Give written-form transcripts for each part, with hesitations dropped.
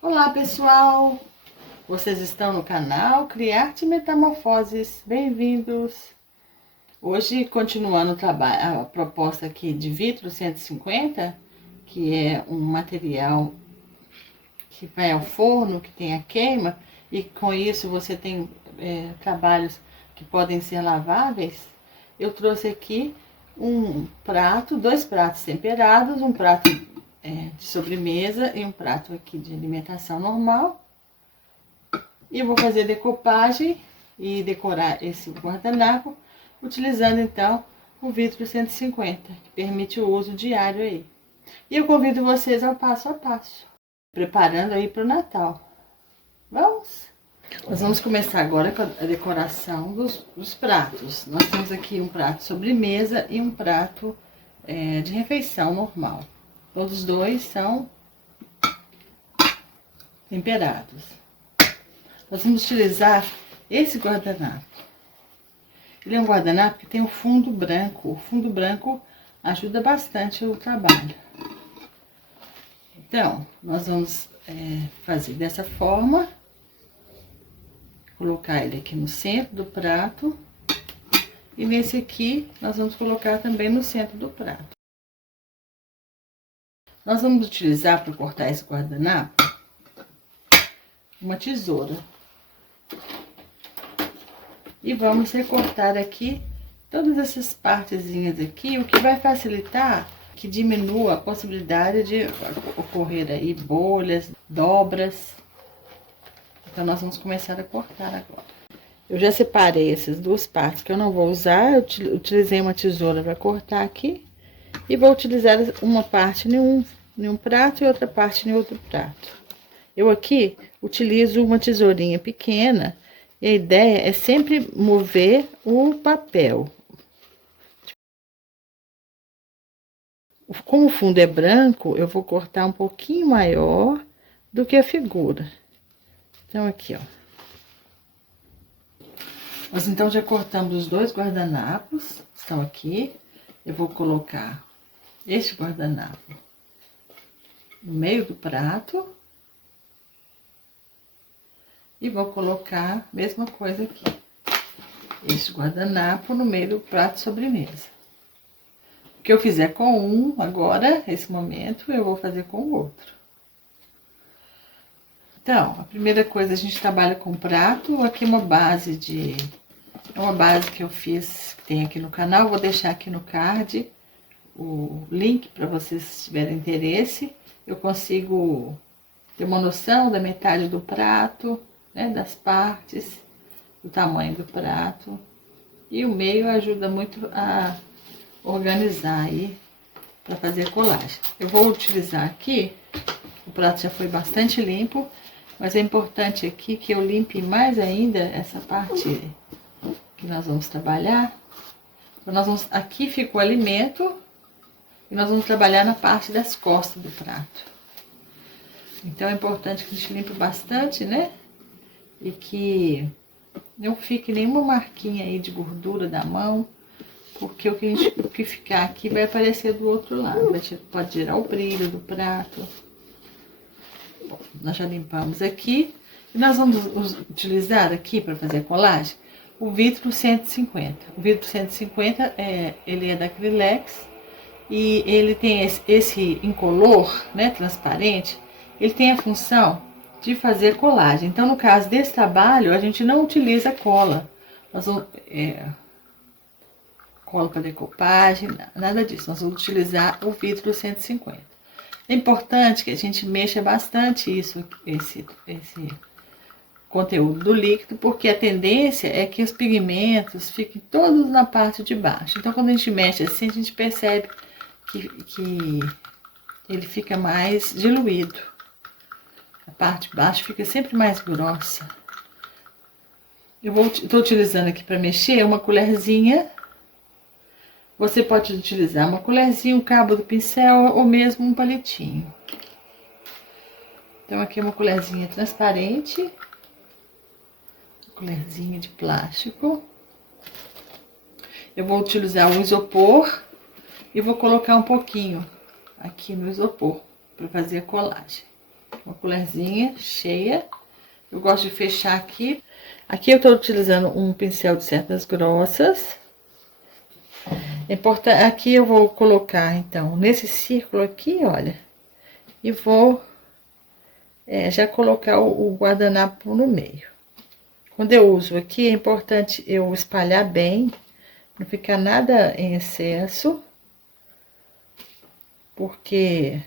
Olá pessoal, vocês estão no canal Criarte Metamorfoses, bem-vindos! Hoje, continuando o trabalho, a proposta aqui de Vitro 150, que é um material que vai ao forno, que tem a queima, e com isso você tem trabalhos que podem ser laváveis. Eu trouxe aqui dois pratos temperados, um prato de sobremesa e um prato aqui de alimentação normal. E eu vou fazer decopagem e decorar esse guardanapo, utilizando então o Vitro 150, que permite o uso diário aí. E eu convido vocês ao passo a passo, preparando aí para o Natal. Vamos? Nós vamos começar agora com a decoração dos pratos. Nós temos aqui um prato sobremesa e um prato de refeição normal. Todos dois são temperados. Nós vamos utilizar esse guardanapo. Ele é um guardanapo que tem o fundo branco. O fundo branco ajuda bastante o trabalho. Então, nós vamos fazer dessa forma. Colocar ele aqui no centro do prato. E nesse aqui, nós vamos colocar também no centro do prato. Nós vamos utilizar para cortar esse guardanapo uma tesoura. E vamos recortar aqui todas essas partezinhas aqui, o que vai facilitar que diminua a possibilidade de ocorrer aí bolhas, dobras. Então, nós vamos começar a cortar agora. Eu já separei essas duas partes que eu não vou usar, eu utilizei uma tesoura para cortar aqui. E vou utilizar uma parte em um prato e outra parte em outro prato. Eu aqui utilizo uma tesourinha pequena. E a ideia é sempre mover o papel. Como o fundo é branco, eu vou cortar um pouquinho maior do que a figura. Então, aqui, ó. Nós então já cortamos os dois guardanapos, estão aqui. Eu vou colocar este guardanapo no meio do prato. E vou colocar a mesma coisa aqui. Este guardanapo no meio do prato de sobremesa. O que eu fizer com um agora, nesse momento, eu vou fazer com o outro. Então, a primeira coisa, a gente trabalha com prato. Aqui uma base é uma base que eu fiz, que tem aqui no canal. Vou deixar aqui no card o link para vocês, se tiverem interesse. Eu consigo ter uma noção da metade do prato, né, das partes, do tamanho do prato. E o meio ajuda muito a organizar aí para fazer colagem. Eu vou utilizar aqui, o prato já foi bastante limpo, mas é importante aqui que eu limpe mais ainda essa parte que nós vamos trabalhar. Então, aqui fica o alimento e nós vamos trabalhar na parte das costas do prato. Então é importante que a gente limpe bastante, né? E que não fique nenhuma marquinha aí de gordura da mão, porque o que ficar aqui vai aparecer do outro lado, pode tirar o brilho do prato. Bom, nós já limpamos aqui, e nós vamos utilizar aqui para fazer a colagem o Vitro 150. O Vitro 150 ele é da Acrylex, e ele tem esse incolor, né, transparente. Ele tem a função de fazer colagem. Então, no caso desse trabalho, a gente não utiliza cola. Nós vamos, cola para decopagem, nada disso. Nós vamos utilizar o Vitro 150. É importante que a gente mexa bastante esse conteúdo do líquido, porque a tendência é que os pigmentos fiquem todos na parte de baixo. Então, quando a gente mexe assim, a gente percebe que ele fica mais diluído. A parte de baixo fica sempre mais grossa. Eu estou utilizando aqui para mexer uma colherzinha. Você pode utilizar uma colherzinha, um cabo do pincel ou mesmo um palitinho. Então, aqui é uma colherzinha transparente. Uma colherzinha de plástico. Eu vou utilizar um isopor e vou colocar um pouquinho aqui no isopor para fazer a colagem. uma colherzinha cheia. Eu gosto de fechar aqui. Aqui eu tô utilizando um pincel de cerdas grossas. Aqui eu vou colocar, então, nesse círculo aqui, olha, e vou já colocar o guardanapo no meio. Quando eu uso aqui, é importante eu espalhar bem, não ficar nada em excesso, porque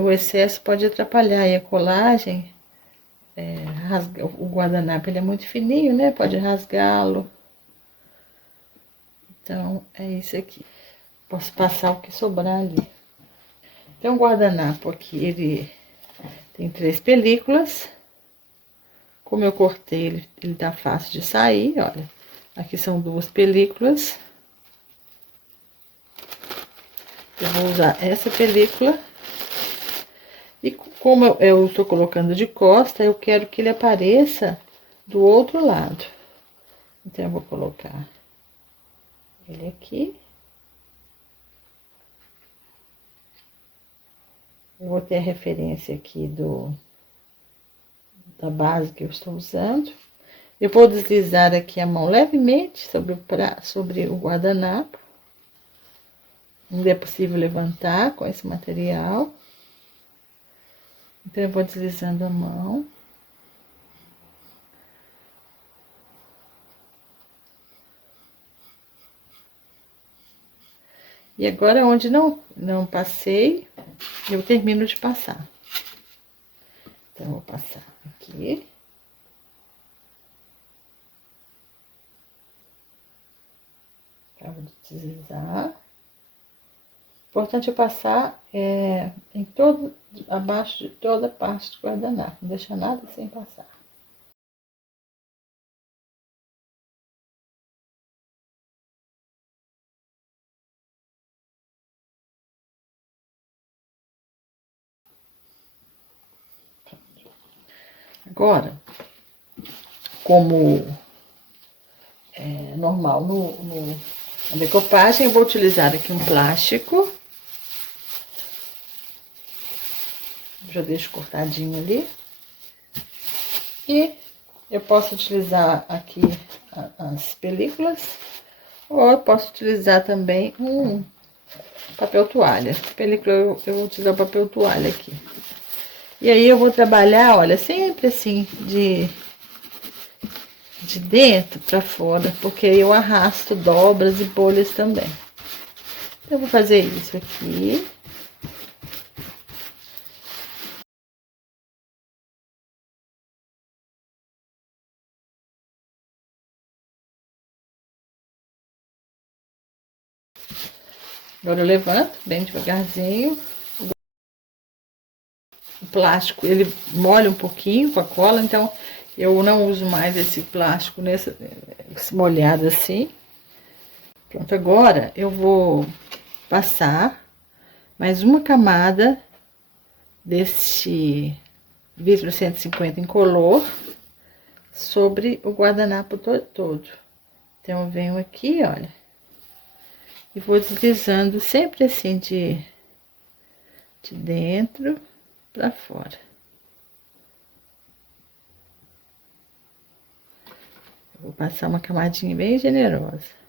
o excesso pode atrapalhar aí a colagem, o guardanapo ele é muito fininho, né? Pode rasgá-lo. Então, é isso aqui. Posso passar o que sobrar ali. Então, o guardanapo aqui, ele tem 3 películas. Como eu cortei, ele tá fácil de sair, olha. Aqui são 2 películas. Eu vou usar essa película. E como eu tô colocando de costa, eu quero que ele apareça do outro lado. Então, eu vou colocar ele aqui. Eu vou ter a referência aqui da base que eu estou usando. Eu vou deslizar aqui a mão levemente sobre o guardanapo. Não é possível levantar com esse material. Então, eu vou deslizando a mão. E agora, onde não passei, eu termino de passar. Então, eu vou passar aqui. Acabo de deslizar. Importante é passar abaixo de toda a parte do guardanapo, não deixar nada sem passar. Agora, como é normal na decopagem, eu vou utilizar aqui um plástico. Já deixo cortadinho ali. E eu posso utilizar aqui as películas, ou eu posso utilizar também um papel toalha. Película eu vou utilizar o papel toalha aqui. E aí eu vou trabalhar, olha, sempre assim, de dentro para fora, porque aí eu arrasto dobras e bolhas também. Então, eu vou fazer isso aqui. Agora eu levanto bem devagarzinho. O plástico, ele molha um pouquinho com a cola, então eu não uso mais esse plástico molhado assim. Pronto, agora eu vou passar mais uma camada desse vidro 150 incolor sobre o guardanapo todo. Então, eu venho aqui, olha, e vou deslizando sempre assim de dentro para fora. Eu vou passar uma camadinha bem generosa.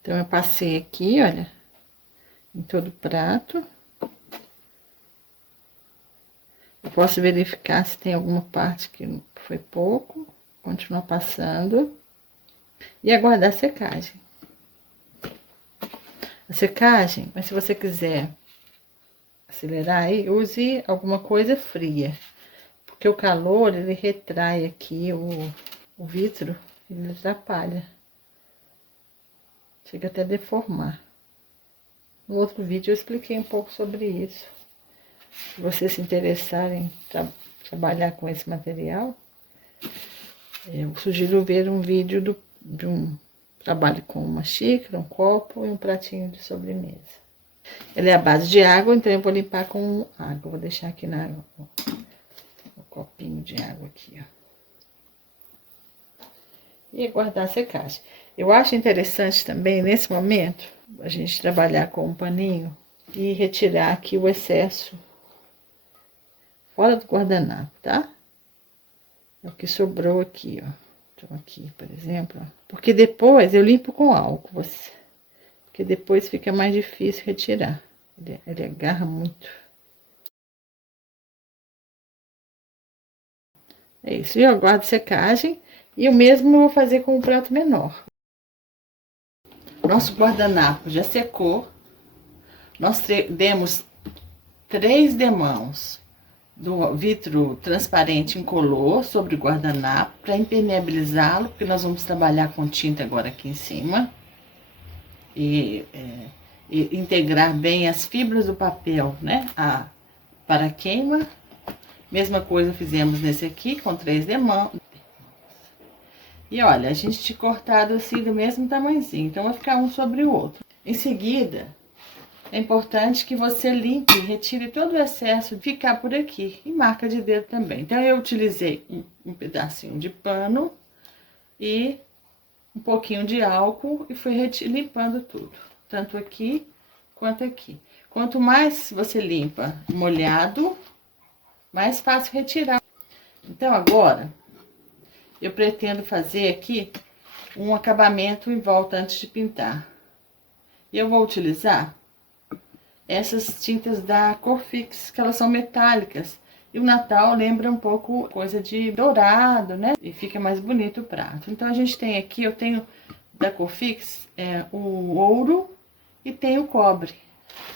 Então, eu passei aqui, olha, em todo o prato. Eu posso verificar se tem alguma parte que foi pouco, continuar passando e aguardar a secagem. A secagem, mas se você quiser acelerar aí, use alguma coisa fria, porque o calor ele retrai aqui o vidro, ele atrapalha. Chega até a deformar. No outro vídeo eu expliquei um pouco sobre isso. Se vocês se interessarem em trabalhar com esse material, eu sugiro ver um vídeo de um trabalho com uma xícara, um copo e um pratinho de sobremesa. Ele é à base de água, então eu vou limpar com água. Vou deixar aqui na água, um copinho de água aqui, ó. E guardar a secagem. Eu acho interessante também, nesse momento, a gente trabalhar com um paninho e retirar aqui o excesso fora do guardanapo, tá? É o que sobrou aqui, ó. Então, aqui, por exemplo, ó. Porque depois eu limpo com álcool, porque depois fica mais difícil retirar. Ele agarra muito. É isso, e eu guardo secagem. E o mesmo eu vou fazer com um prato menor. Nosso guardanapo já secou. Nós demos 3 demãos do vidro transparente incolor sobre o guardanapo para impermeabilizá-lo, porque nós vamos trabalhar com tinta agora aqui em cima. E integrar bem as fibras do papel, né? Para queima. Mesma coisa fizemos nesse aqui, com 3 demãos. E olha, a gente tinha cortado assim do mesmo tamanhozinho, então vai ficar um sobre o outro. Em seguida, é importante que você limpe e retire todo o excesso de ficar por aqui, e marca de dedo também. Então, eu utilizei um pedacinho de pano e um pouquinho de álcool e fui limpando tudo, tanto aqui quanto aqui. Quanto mais você limpa molhado, mais fácil retirar. Então, agora, eu pretendo fazer aqui um acabamento em volta antes de pintar. E eu vou utilizar essas tintas da Corfix, que elas são metálicas. E o Natal lembra um pouco coisa de dourado, né? E fica mais bonito o prato. Então, a gente tem aqui, eu tenho da Corfix, o ouro e tem o cobre.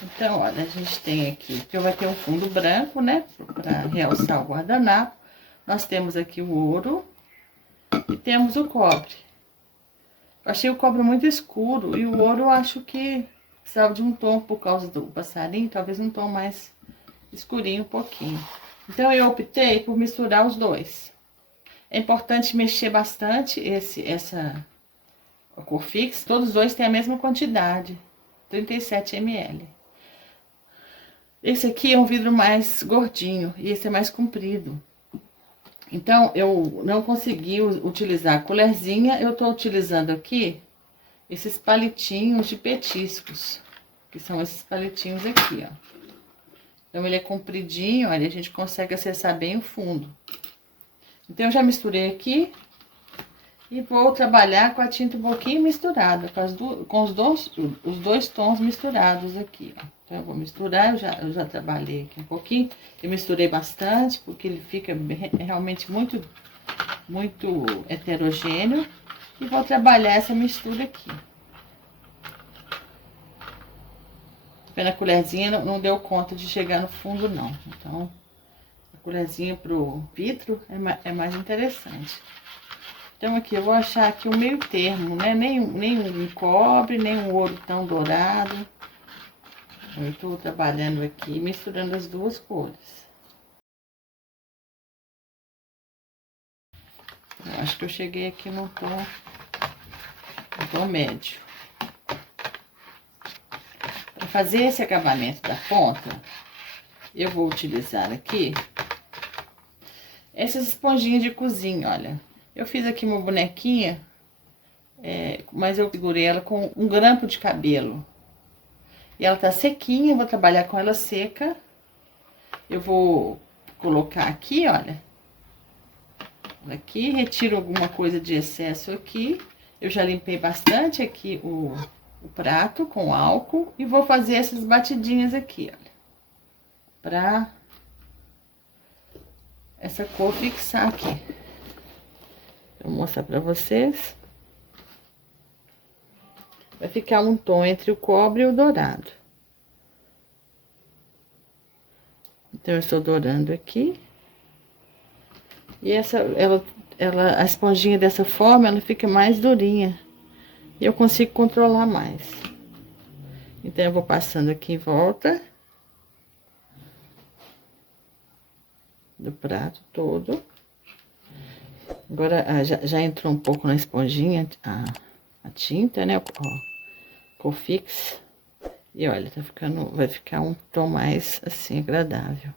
Então, olha, a gente tem aqui, que vai ter um fundo branco, né? Para realçar o guardanapo. Nós temos aqui o ouro e temos o cobre. Eu achei o cobre muito escuro e o ouro eu acho que precisava de um tom por causa do passarinho, talvez um tom mais escurinho um pouquinho. Então, eu optei por misturar os dois. É importante mexer bastante a Corfix. Todos os dois têm a mesma quantidade, 37 ml. Esse aqui é um vidro mais gordinho e esse é mais comprido. Então, eu não consegui utilizar a colherzinha, eu tô utilizando aqui esses palitinhos de petiscos, que são esses palitinhos aqui, ó. Então, ele é compridinho, olha, a gente consegue acessar bem o fundo. Então, eu já misturei aqui e vou trabalhar com a tinta um pouquinho misturada, com os dois tons misturados aqui, ó. Então, eu vou misturar, eu já trabalhei aqui um pouquinho, eu misturei bastante, porque ele fica realmente muito heterogêneo. E vou trabalhar essa mistura aqui. Vendo a colherzinha não deu conta de chegar no fundo, não. Então, a colherzinha pro vidro é mais interessante. Então, aqui eu vou achar aqui um meio termo, né? Nem um cobre, nem um ouro tão dourado. Eu tô trabalhando aqui, misturando as duas cores. Eu acho que eu cheguei aqui no tom médio. Para fazer esse acabamento da ponta, eu vou utilizar aqui essas esponjinhas de cozinha, olha. Eu fiz aqui uma bonequinha, mas eu segurei ela com um grampo de cabelo. E ela tá sequinha, eu vou trabalhar com ela seca. Eu vou colocar aqui, olha. Aqui, retiro alguma coisa de excesso aqui. Eu já limpei bastante aqui o prato com álcool. E vou fazer essas batidinhas aqui, olha. Pra essa cor fixar aqui. Vou mostrar pra vocês. Vai ficar um tom entre o cobre e o dourado. Então, eu estou dourando aqui. E a esponjinha dessa forma, ela fica mais durinha. e eu consigo controlar mais. Então, eu vou passando aqui em volta do prato todo. Agora, já entrou um pouco na esponjinha a tinta, né? Ó, Cofix. E olha, tá ficando, vai ficar um tom mais, assim, agradável.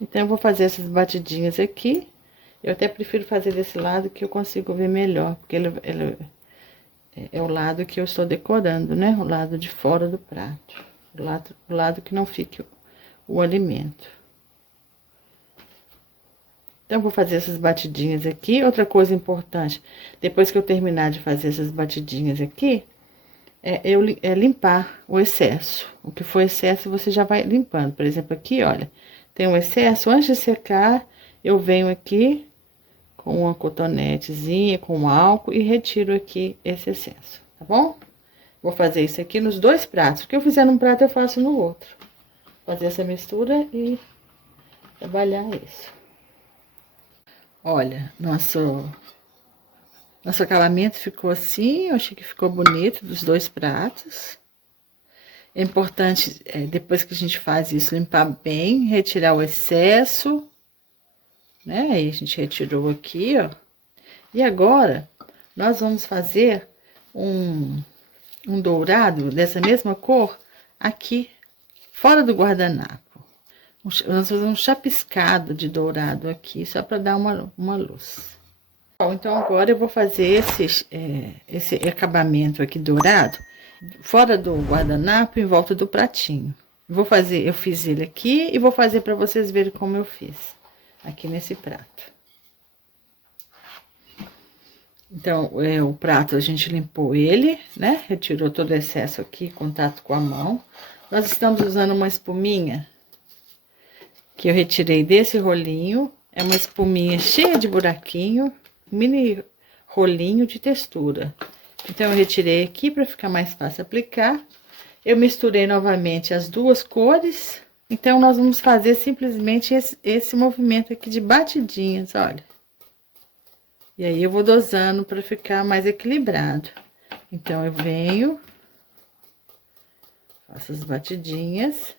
Então, eu vou fazer essas batidinhas aqui. Eu até prefiro fazer desse lado que eu consigo ver melhor, porque ele é o lado que eu estou decorando, né? O lado de fora do prato. O lado que não fique o alimento. Então, eu vou fazer essas batidinhas aqui. Outra coisa importante, depois que eu terminar de fazer essas batidinhas aqui, é limpar o excesso. O que for excesso, você já vai limpando. Por exemplo, aqui, olha, tem um excesso. Antes de secar, eu venho aqui com uma cotonetezinha, com álcool e retiro aqui esse excesso, tá bom? Vou fazer isso aqui nos dois pratos. O que eu fizer num prato, eu faço no outro. Fazer essa mistura e trabalhar isso. Olha, nosso acabamento ficou assim, eu achei que ficou bonito dos dois pratos. É importante, depois que a gente faz isso, limpar bem, retirar o excesso, né? Aí a gente retirou aqui, ó. E agora, nós vamos fazer um dourado dessa mesma cor aqui, fora do guardanapo. Nós vamos fazer um chapiscado de dourado aqui, só para dar uma luz. Bom, então agora eu vou fazer esse acabamento aqui dourado, fora do guardanapo, em volta do pratinho. Eu fiz ele aqui e vou fazer para vocês verem como eu fiz, aqui nesse prato. Então, o prato a gente limpou ele, né? Retirou todo o excesso aqui, contato com a mão. Nós estamos usando uma espuminha que eu retirei desse rolinho. É uma espuminha cheia de buraquinho, mini rolinho de textura. Então, eu retirei aqui para ficar mais fácil aplicar. Eu misturei novamente as duas cores. Então, nós vamos fazer simplesmente esse movimento aqui de batidinhas, olha. E aí, eu vou dosando para ficar mais equilibrado. Então, eu venho, faço as batidinhas.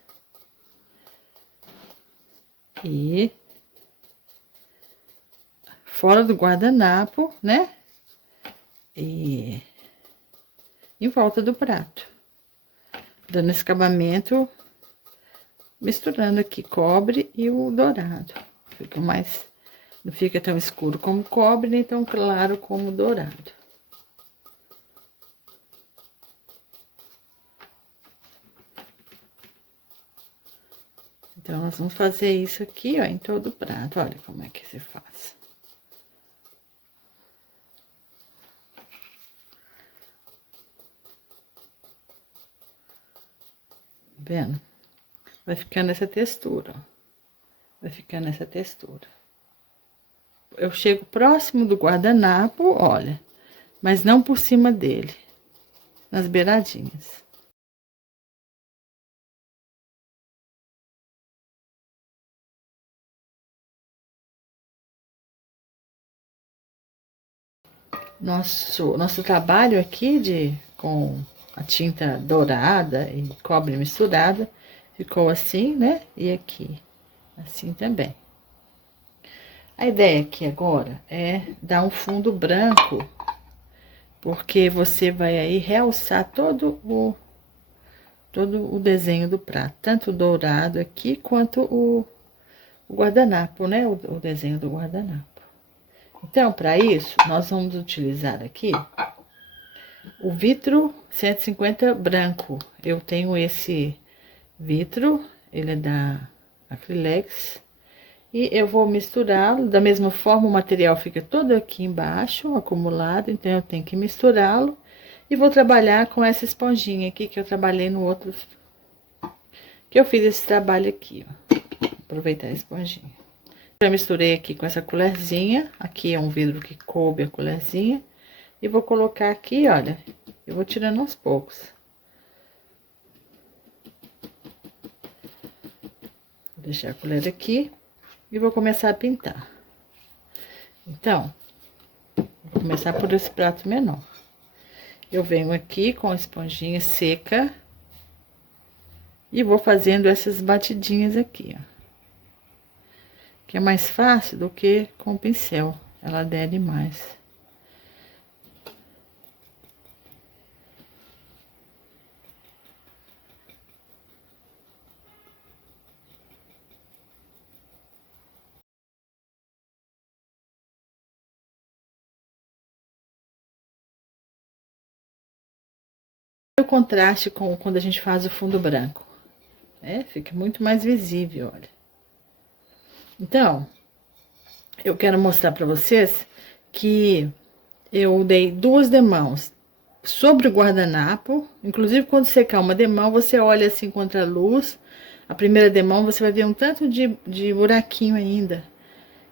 E fora do guardanapo, né? E em volta do prato. Dando esse acabamento, misturando aqui cobre e o dourado. Fica mais, não fica tão escuro como cobre, nem tão claro como dourado. Então, nós vamos fazer isso aqui, ó, em todo o prato. Olha como é que se faz. Vendo? Vai ficando essa textura, ó. Vai ficando essa textura. Eu chego próximo do guardanapo, olha, mas não por cima dele, nas beiradinhas. Nosso trabalho aqui com a tinta dourada e cobre misturada ficou assim, né? E aqui, assim também. A ideia aqui agora é dar um fundo branco, porque você vai aí realçar todo o desenho do prato, tanto o dourado aqui quanto o guardanapo, né? O desenho do guardanapo. Então, para isso, nós vamos utilizar aqui o vitro 150 branco. Eu tenho esse vitro, ele é da Acrylex. E eu vou misturá-lo, da mesma forma o material fica todo aqui embaixo, acumulado, então eu tenho que misturá-lo. E vou trabalhar com essa esponjinha aqui, que eu trabalhei no outro, que eu fiz esse trabalho aqui, ó. Aproveitar a esponjinha. Já misturei aqui com essa colherzinha, aqui é um vidro que coube a colherzinha. E vou colocar aqui, olha, eu vou tirando aos poucos. Vou deixar a colher aqui e vou começar a pintar. Então, vou começar por esse prato menor. Eu venho aqui com a esponjinha seca e vou fazendo essas batidinhas aqui, ó. Que é mais fácil do que com o pincel, ela adere mais. O contraste com quando a gente faz o fundo branco, né? Fica muito mais visível, olha. Então, eu quero mostrar para vocês que eu dei 2 demãos sobre o guardanapo. Inclusive, quando secar uma demão, você olha assim contra a luz. A primeira demão, você vai ver um tanto de buraquinho ainda,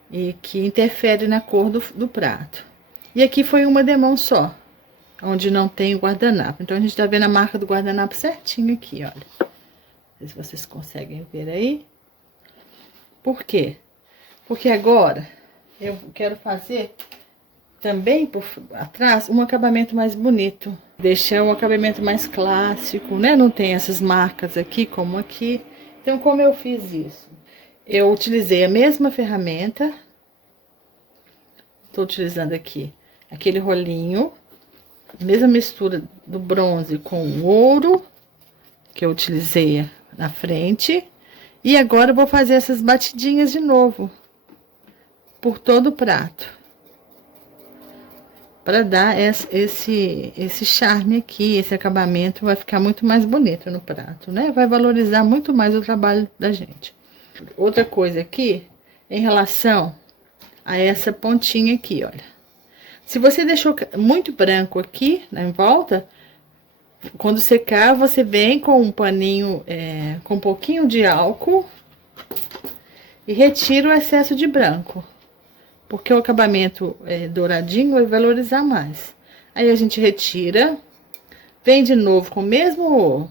e que interfere na cor do prato. E aqui foi uma demão só, onde não tem o guardanapo. Então, a gente tá vendo a marca do guardanapo certinho aqui, olha. Não sei se vocês conseguem ver aí. Por quê? Porque agora eu quero fazer também por atrás um acabamento mais bonito. Deixar um acabamento mais clássico, né? Não tem essas marcas aqui como aqui. Então, como eu fiz isso? Eu utilizei a mesma ferramenta. Tô utilizando aqui aquele rolinho. Mesma mistura do bronze com o ouro que eu utilizei na frente. E agora eu vou fazer essas batidinhas de novo por todo o prato, para dar esse charme aqui, esse acabamento vai ficar muito mais bonito no prato, né? Vai valorizar muito mais o trabalho da gente. Outra coisa aqui, em relação a essa pontinha aqui, olha. Se você deixou muito branco aqui, né, em volta, quando secar, você vem com um paninho, com um pouquinho de álcool e retira o excesso de branco. Porque o acabamento douradinho vai valorizar mais. Aí a gente retira, vem de novo com o mesma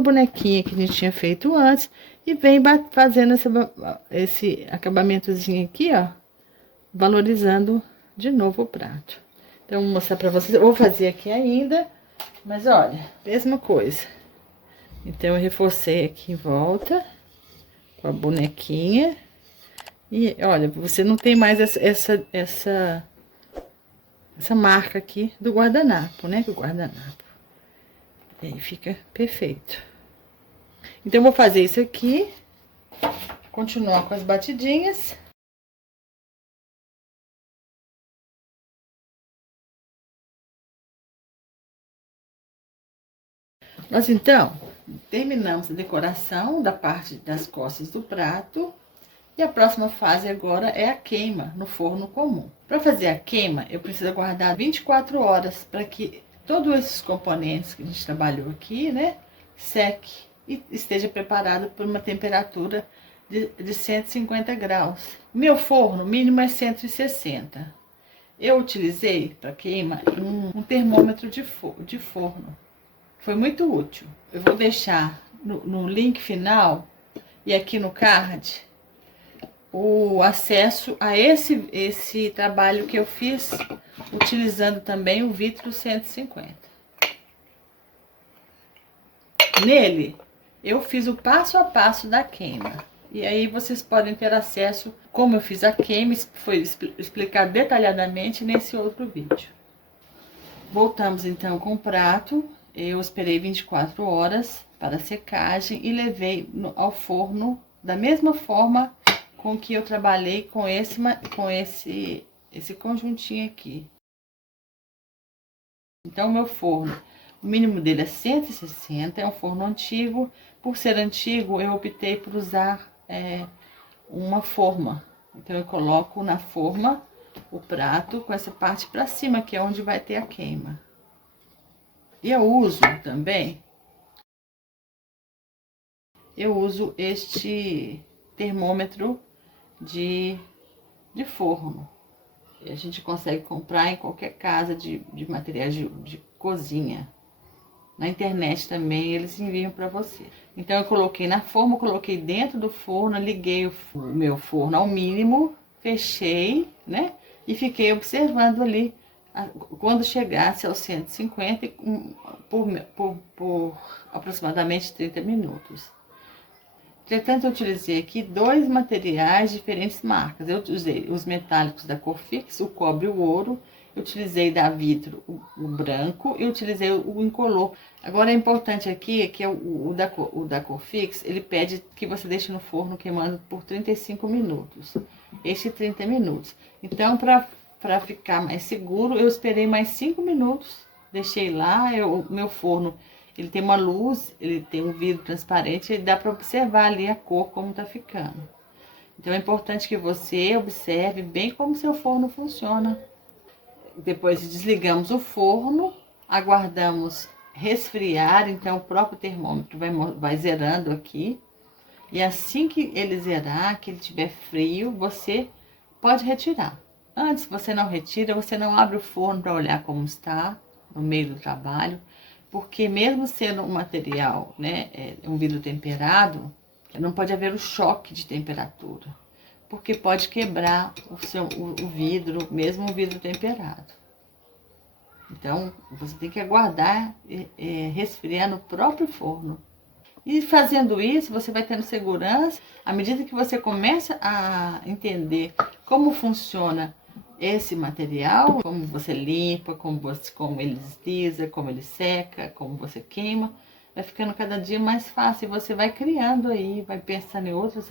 bonequinha que a gente tinha feito antes e vem fazendo esse acabamentozinho aqui, ó, valorizando de novo o prato. Então, vou mostrar pra vocês. Eu vou fazer aqui ainda, mas olha, mesma coisa. Então, eu reforcei aqui em volta com a bonequinha. E olha, você não tem mais essa marca aqui do guardanapo, né? Do guardanapo. E aí fica perfeito. Então, eu vou fazer isso aqui. Continuar com as batidinhas. Nós, então, terminamos a decoração da parte das costas do prato. E a próxima fase agora é a queima no forno comum. Para fazer a queima, eu preciso guardar 24 horas para que todos esses componentes que a gente trabalhou aqui, né, seque e esteja preparado por uma temperatura de 150 graus. Meu forno mínimo é 160. Eu utilizei para queima um termômetro de forno. Foi muito útil. Eu vou deixar no link final e aqui no card o acesso a esse trabalho que eu fiz utilizando também o Vitro 150. Nele, eu fiz o passo a passo da queima. E aí vocês podem ter acesso como eu fiz a queima, foi explicado detalhadamente nesse outro vídeo. Voltamos então com o prato. Eu esperei 24 horas para secagem e levei ao forno da mesma forma com que eu trabalhei com esse conjuntinho aqui. Então, o meu forno, o mínimo dele é 160, é um forno antigo. Por ser antigo, eu optei por usar uma forma. Então, eu coloco na forma o prato com essa parte para cima, que é onde vai ter a queima. E eu uso também, este termômetro de forno. A gente consegue comprar em qualquer casa de materiais de cozinha. Na internet também eles enviam para você. Então eu coloquei na forma, coloquei dentro do forno, liguei o meu forno ao mínimo, fechei, né? E fiquei observando ali quando chegasse aos 150 por aproximadamente 30 minutos. Entretanto, eu utilizei aqui 2 materiais de diferentes marcas. Eu usei os metálicos da Corfix, o cobre e o ouro. Eu utilizei da Vitro o branco e utilizei o incolor. Agora, é importante aqui é que o da Corfix, ele pede que você deixe no forno queimando por 35 minutos. Este 30 minutos. Então, para ficar mais seguro, eu esperei mais 5 minutos. Deixei lá, o meu forno... Ele tem uma luz, ele tem um vidro transparente e dá para observar ali a cor como tá ficando. Então é importante que você observe bem como seu forno funciona. Depois desligamos o forno, aguardamos resfriar, então o próprio termômetro vai zerando aqui. E assim que ele zerar, que ele estiver frio, você pode retirar. Antes você não retira, você não abre o forno para olhar como está no meio do trabalho. Porque mesmo sendo um material, né, um vidro temperado, não pode haver o choque de temperatura. Porque pode quebrar o vidro, mesmo um vidro temperado. Então, você tem que aguardar resfriar no próprio forno. E fazendo isso, você vai tendo segurança. À medida que você começa a entender como funciona esse material, como você limpa, como ele desliza, como ele seca, como você queima, vai ficando cada dia mais fácil e você vai criando aí, vai pensando em outras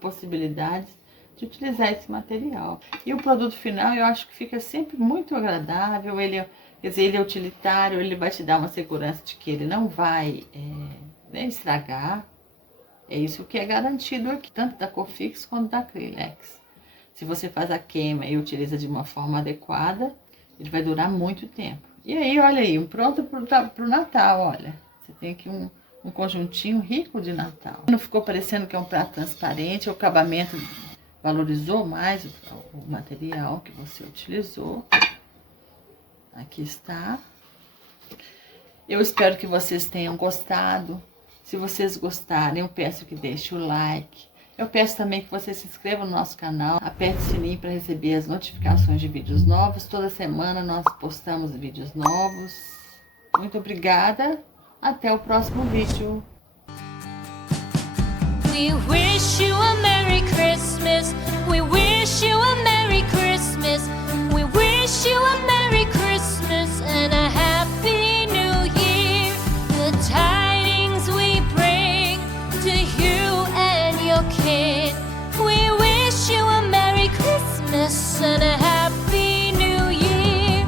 possibilidades de utilizar esse material. E o produto final eu acho que fica sempre muito agradável, quer dizer, ele é utilitário, ele vai te dar uma segurança de que ele não vai estragar. É isso que é garantido aqui, tanto da Corfix quanto da Acrylex. Se você faz a queima e utiliza de uma forma adequada, ele vai durar muito tempo. E aí, olha aí, pronto para o Natal, olha. Você tem aqui um conjuntinho rico de Natal. Não ficou parecendo que é um prato transparente, o acabamento valorizou mais o material que você utilizou. Aqui está. Eu espero que vocês tenham gostado. Se vocês gostarem, eu peço que deixem o like. Eu peço também que você se inscreva no nosso canal, aperte o sininho para receber as notificações de vídeos novos. Toda semana nós postamos vídeos novos. Muito obrigada. Até o próximo vídeo. We wish you a Merry Christmas. We wish you a Merry Christmas. We wish you a Merry Christmas and a Happy New Year. The tidings we bring to you and your kid. We wish you a Merry Christmas and a Happy New Year.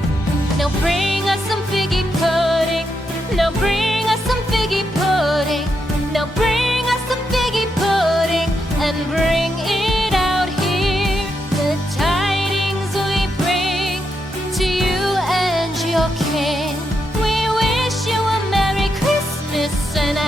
Now bring us some figgy pudding. Now bring us some figgy pudding. Now bring us some figgy pudding and bring it out here. The tidings we bring to you and your kin. We wish you a Merry Christmas and a